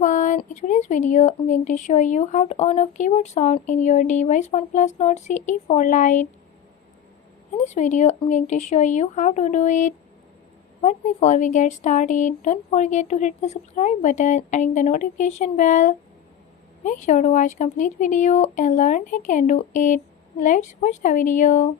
everyone, in today's video I'm going to show you how to on off keyboard sound in your device Oneplus Nord CE for Lite. In this video I'm going to show you how to do it. But before we get started, don't forget to hit the subscribe button and ring the notification bell. Make sure to watch complete video and learn how you can do it. Let's watch the video.